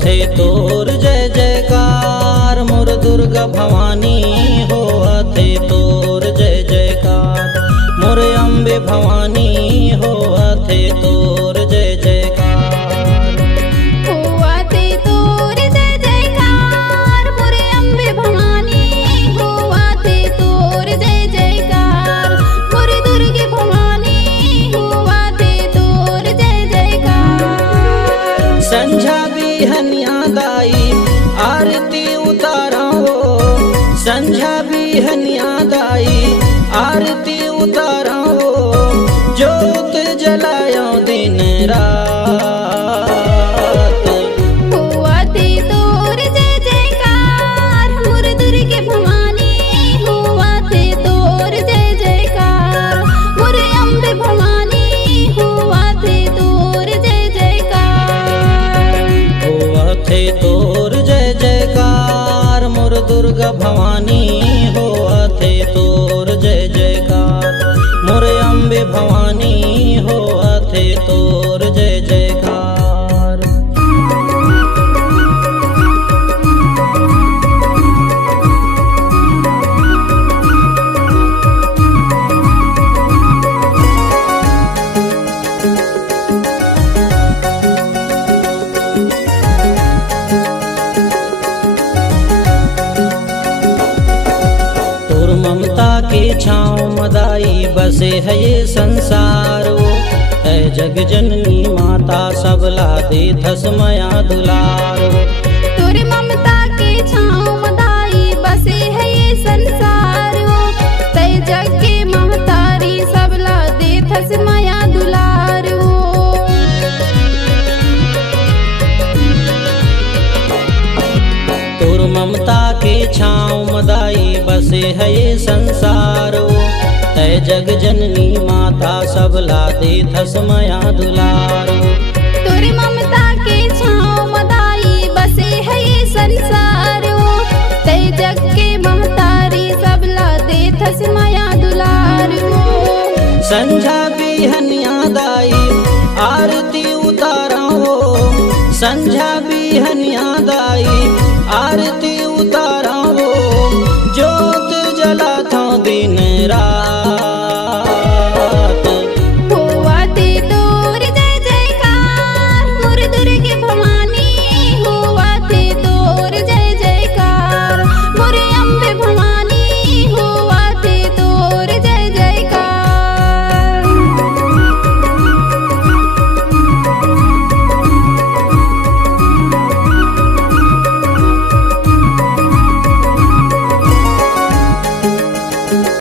होवथे तोर जय जयकार मोर दुर्गा भवानी होवथे तोर जय जयकार मोर अम्बे भवानी होवथे तोर जय जयकार। होवथे तोर जय जयकार मोर अम्बे भवानी होवथे तोर जय जयकार मोर दुर्गे भवानी होवथे तोर जय जयकार। संझा बिहनिया दाई आरती उतारो संझा बिहनिया दाई आरती उतारो जोत जलायो दिन रात। होवथे तोर जय जयकार मोर दुर्गे भवानी होवथे तोर जय जयकार मोर अम्बे भवानी होवथे तोर जय जयकार। होवथे तोर जय जयकार मोर दुर्गा भवानी होवथे तोर जय जयकार मोर अम्बे भवानी होवथे तोर जय जयकार। तोर ममता के छाँव मदाई बसे है ये संसारो है जग जननी माता सबला दे थस मया दुलारो। तोर ममता के छाँव मदाई बसे है ये संसार तय जग के महतारी सबला देथस माया दुलार। तोर ममता के छाँव मदाई बसे है ये संसारो तय जग जननी माता सबला दे थस मया दुलारो। तोर ममता के छाँव मदाई बसे है ये संसार तय जग के महतारी सबला देथस माया दुलार। संझा बिहनिया दाई आरती उतारो संझा बिहनिया दाई आरती उतारो जोत जलाथो दिन रात।